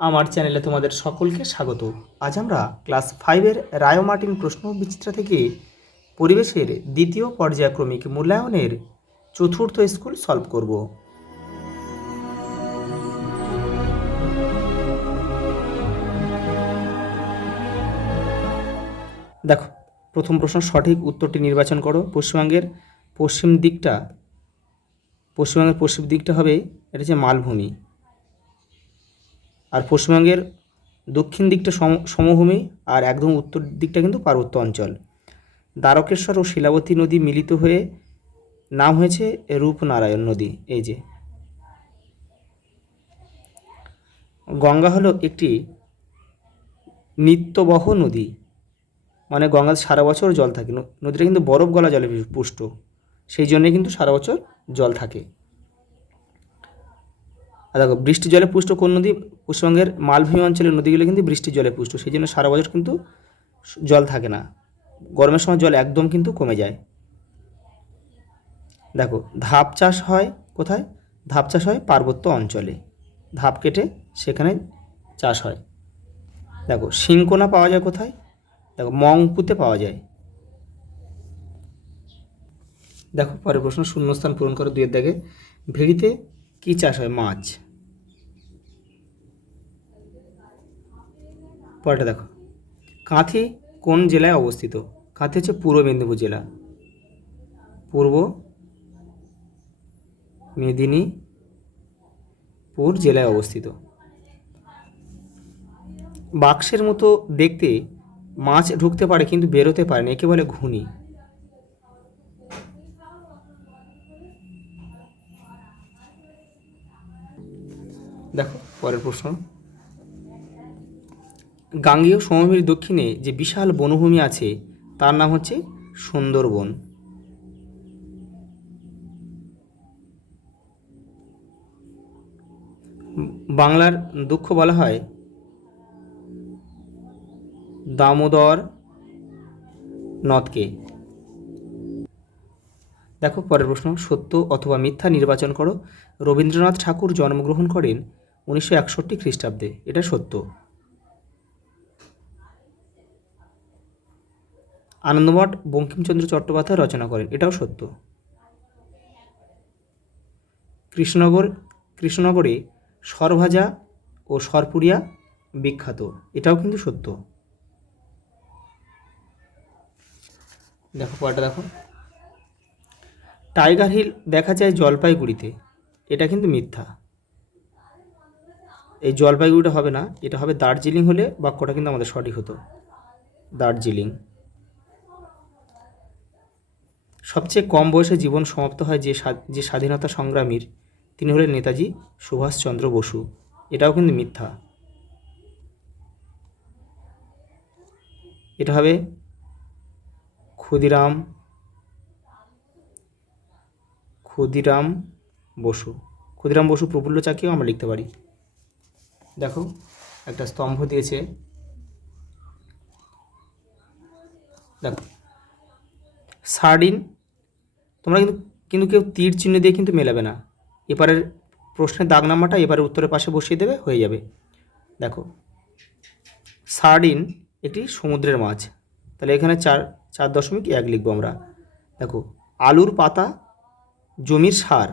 আমার চ্যানেলে তোমাদের সকলকে স্বাগত। আজ আমরা ক্লাস 5-এর রায় মার্টিন প্রশ্ন বিচিত্রা থেকে পরিবেশের দ্বিতীয় পর্যায়ক্রমিক মূল্যায়নের চতুর্থ স্কুল সলভ করব। দেখো, প্রথম প্রশ্ন, সঠিক উত্তরটি নির্বাচন করো। পশ্চিমবঙ্গের পশ্চিম দিকটা হবে, এটা হচ্ছে মালভূমি, আর পশ্চিমবঙ্গের দক্ষিণ দিকটা সমভূমি, আর একদম উত্তর দিকটা কিন্তু পার্বত্য অঞ্চল। দ্বারকেশ্বর ও শিলাবতী নদী মিলিত হয়ে নাম হয়েছে রূপনারায়ণ নদী। এই যে গঙ্গা হলো একটি নিত্যবহ নদী, মানে গঙ্গাতে সারা বছর জল থাকে। নদীটা কিন্তু বরফ গলা জলে পুষ্ট, সেই জন্যে কিন্তু সারা বছর জল থাকে। আর দেখো, বৃষ্টি জলে পুষ্ট কোন নদী? পশ্চিমবঙ্গের মালভূমি অঞ্চলের নদীগুলো কিন্তু বৃষ্টির জলে পুষ্ট, সেই জন্য সারা বছর কিন্তু জল থাকে না, গরমের সময় জল একদম কিন্তু কমে যায়। দেখো, ধাপ চাষ হয় কোথায়? ধাপ চাষ হয় পার্বত্য অঞ্চলে, ধাপ কেটে সেখানে চাষ হয়। দেখো, শিংকোনা পাওয়া যায় কোথায়? দেখো, মংপুতে পাওয়া যায়। দেখো, পরের প্রশ্ন, শূন্যস্থান পূরণ করো 2-এর দাগে। ভেড়িতে কি চাষ হয়? মাছ। পরেরটা দেখো, কাঁথি কোন জেলায় অবস্থিত? কাঁথি হচ্ছে পূর্ব মেদিনীপুর জেলা, পূর্ব মেদিনীপুর জেলায় অবস্থিত। বাক্সের মতো দেখতে মাছ ঢুকতে পারে কিন্তু বেরোতে পারে না, একে বলে ঘুনি। দেখো, পরের প্রশ্ন, গাঙ্গেয় সমভূমির দক্ষিণে যে বিশাল বনভূমি আছে তার নাম হচ্ছে সুন্দরবন। বাংলার দুঃখ বলা হয় দামোদর নদকে। দেখো, পরের প্রশ্ন, সত্য অথবা মিথ্যা নির্বাচন করো। রবীন্দ্রনাথ ঠাকুর জন্মগ্রহণ করেন 1961 খ্রিস্টাব্দে, এটা সত্য। আনন্দমঠ বঙ্কিমচন্দ্র চট্টোপাধ্যায় রচনা করেন, এটাও সত্য। কৃষ্ণনগরে সরভাজা ও সরপুরিয়া বিখ্যাত, এটাও কিন্তু সত্য। দেখো, পরেরটা দেখো, টাইগার হিল দেখা যায় জলপাইগুড়িতে, এটা কিন্তু মিথ্যা। এই জলপাইগুড়িটা হবে না, এটা হবে দার্জিলিং, হলে বাক্যটা কিন্তু আমাদের সঠিক হতো, দার্জিলিং। সবচেয়ে কম বয়সে জীবন সমাপ্ত হয় যে স্বাধীনতা সংগ্রামীর, তিনি হলেন নেতাজি সুভাষচন্দ্র বসু, এটাও কিন্তু মিথ্যা। এটা হবে ক্ষুদিরাম বসু। ক্ষুদিরাম বসু প্রফুল্ল চাকিও আমরা লিখতে পারি। দেখো, একটা স্তম্ভ দিয়েছে, দেখো সার্ডিন, তোমরা কিন্তু কেউ তীর চিহ্ন দিয়ে কিন্তু মেলাবে না, এপারের প্রশ্নের দাগ নাম্বারটা এবারের উত্তরের পাশে বসিয়ে দেবে, হয়ে যাবে। দেখো, সার্ডিন একটি সমুদ্রের মাছ, তাহলে এখানে 4.1 লিখবো আমরা। দেখো, আলুর পাতা জমির সার,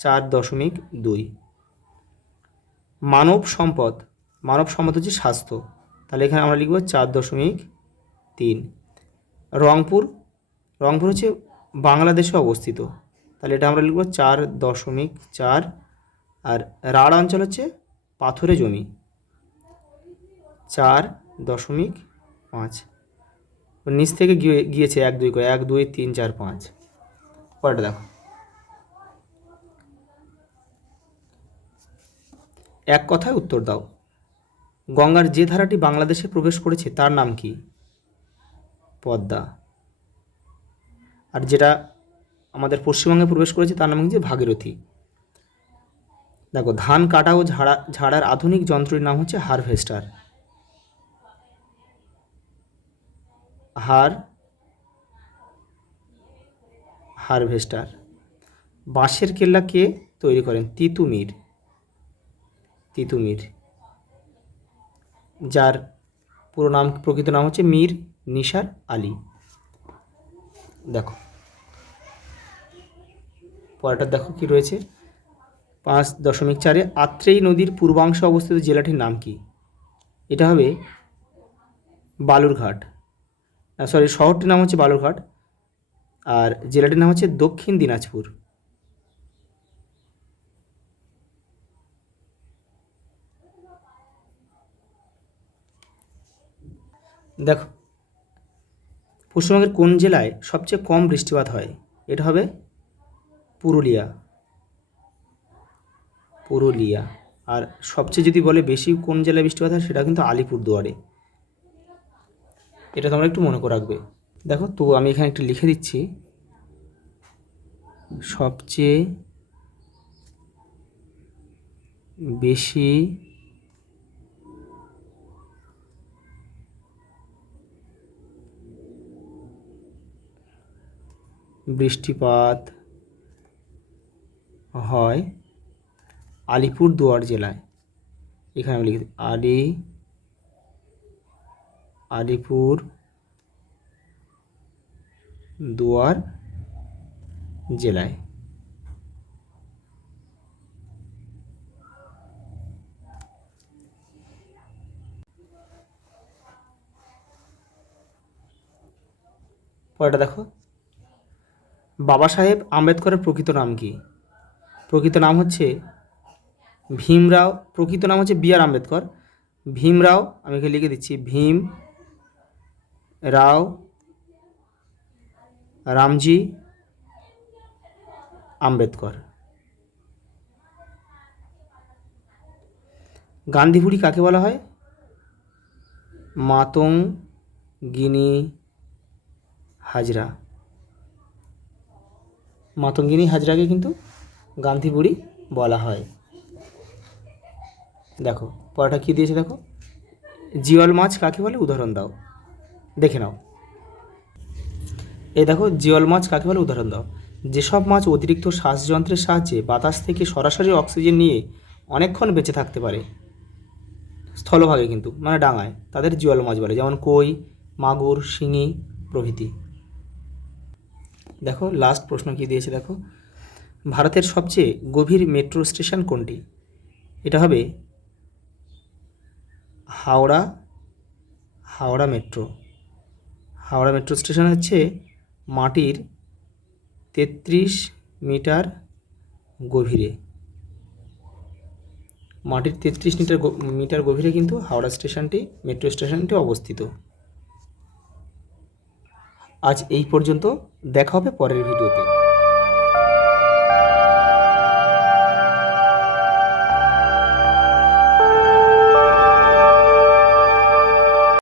4.2। মানব সম্পদ হচ্ছে স্বাস্থ্য, তাহলে এখানে আমরা লিখব 4.3। রংপুর হচ্ছে বাংলাদেশে অবস্থিত, তাহলে এটা আমরা লিখব 4.4। আর রাঢ় অঞ্চল হচ্ছে পাথুরে জমি, 4.5। নিচ থেকে গিয়েছে 1 2 করে, 1 2 3 4 5। পরেরটা দেখো, এক কথায় উত্তর দাও। গঙ্গার যে ধারাটি বাংলাদেশে প্রবেশ করেছে তার নাম কি? পদ্মা। আর যেটা আমাদের পশ্চিমবঙ্গে প্রবেশ করেছে তার নাম হচ্ছে ভাগীরথী। দেখো, ধান কাটা ও ঝাড়ার আধুনিক যন্ত্রের নাম হচ্ছে হারভেস্টার। হারভেস্টার। বাঁশের কেল্লা কে তৈরি করেন? তিতুমির। যার পুরো নাম, প্রকৃত নাম হচ্ছে মীর নিসার আলী। দেখো পরেরটা দেখো কি রয়েছে। 5.4 আত্রেই নদীর পূর্বাংশে অবস্থিত জেলাটির নাম কি? এটা হবে বালুরঘাট। সরি, শহরটির নাম হচ্ছে বালুরঘাট আর জেলাটির নাম হচ্ছে দক্ষিণ দিনাজপুর। দেখো পশ্চিমবঙ্গের কোন জেলায় সবচেয়ে কম বৃষ্টিপাত হয়? এটা হবে পুরুলিয়া। পুরুলিয়া। আর সবচেয়ে যদি বলে বেশি কোন জেলায় বৃষ্টিপাত হয়, সেটা কিন্তু আলিপুরদুয়ারে। এটা তোমরা একটু মনে করে রাখবে। দেখো তো আমি এখানে একটু লিখে দিচ্ছি, সবচেয়ে বেশি বৃষ্টিপাত হয় আলিপুরদুয়ার জেলায়। এখানে আমি লিখে দিই আলিপুর দুয়ার জেলায়। পরেরটা দেখো, বাবা সাহেব আম্বেদকরের প্রকৃত নাম কি? প্রকৃত নাম হচ্ছে ভীমরাও। প্রকৃত নাম হচ্ছে বি আর আম্বেদকর। ভীমরাও, আমি এখানে লিখে দিচ্ছি, ভীম রাও রামজি আম্বেদকর। গান্ধী বুড়ি কাকে বলা হয়? মাতঙ্গিনী হাজরা। মাতঙ্গিনী হাজরাকে কিন্তু গান্ধী বুড়ি বলা হয়। দেখো পরেরটা কী দিয়েছে দেখো, জিওল মাছ কাকে বলে? উদাহরণ দাও। দেখে নাও, এই দেখো জিওল মাছ কাকে বলে? উদাহরণ দাও। যেসব মাছ অতিরিক্ত শ্বাসযন্ত্রের সাহায্যে বাতাস থেকে সরাসরি অক্সিজেন নিয়ে অনেকক্ষণ বেঁচে থাকতে পারে স্থলভাগে, কিন্তু মানে ডাঙায়, তাদের জিওল মাছ বলে, যেমন কই, মাগুর, শিঙি প্রভৃতি। দেখো লাস্ট প্রশ্ন কী দিয়েছে দেখো, ভারতের সবচেয়ে গভীর মেট্রো স্টেশন কোনটি? এটা হবে Howrah metro. Howrah metro station হচ্ছে মাটির 33 মিটার গভীরে। মাটির 33 মিটার গভীরে কিন্তু হাওড়া স্টেশনটি, মেট্রো স্টেশনটি অবস্থিত। আজ এই পর্যন্ত, দেখা হবে পরের ভিডিওতে।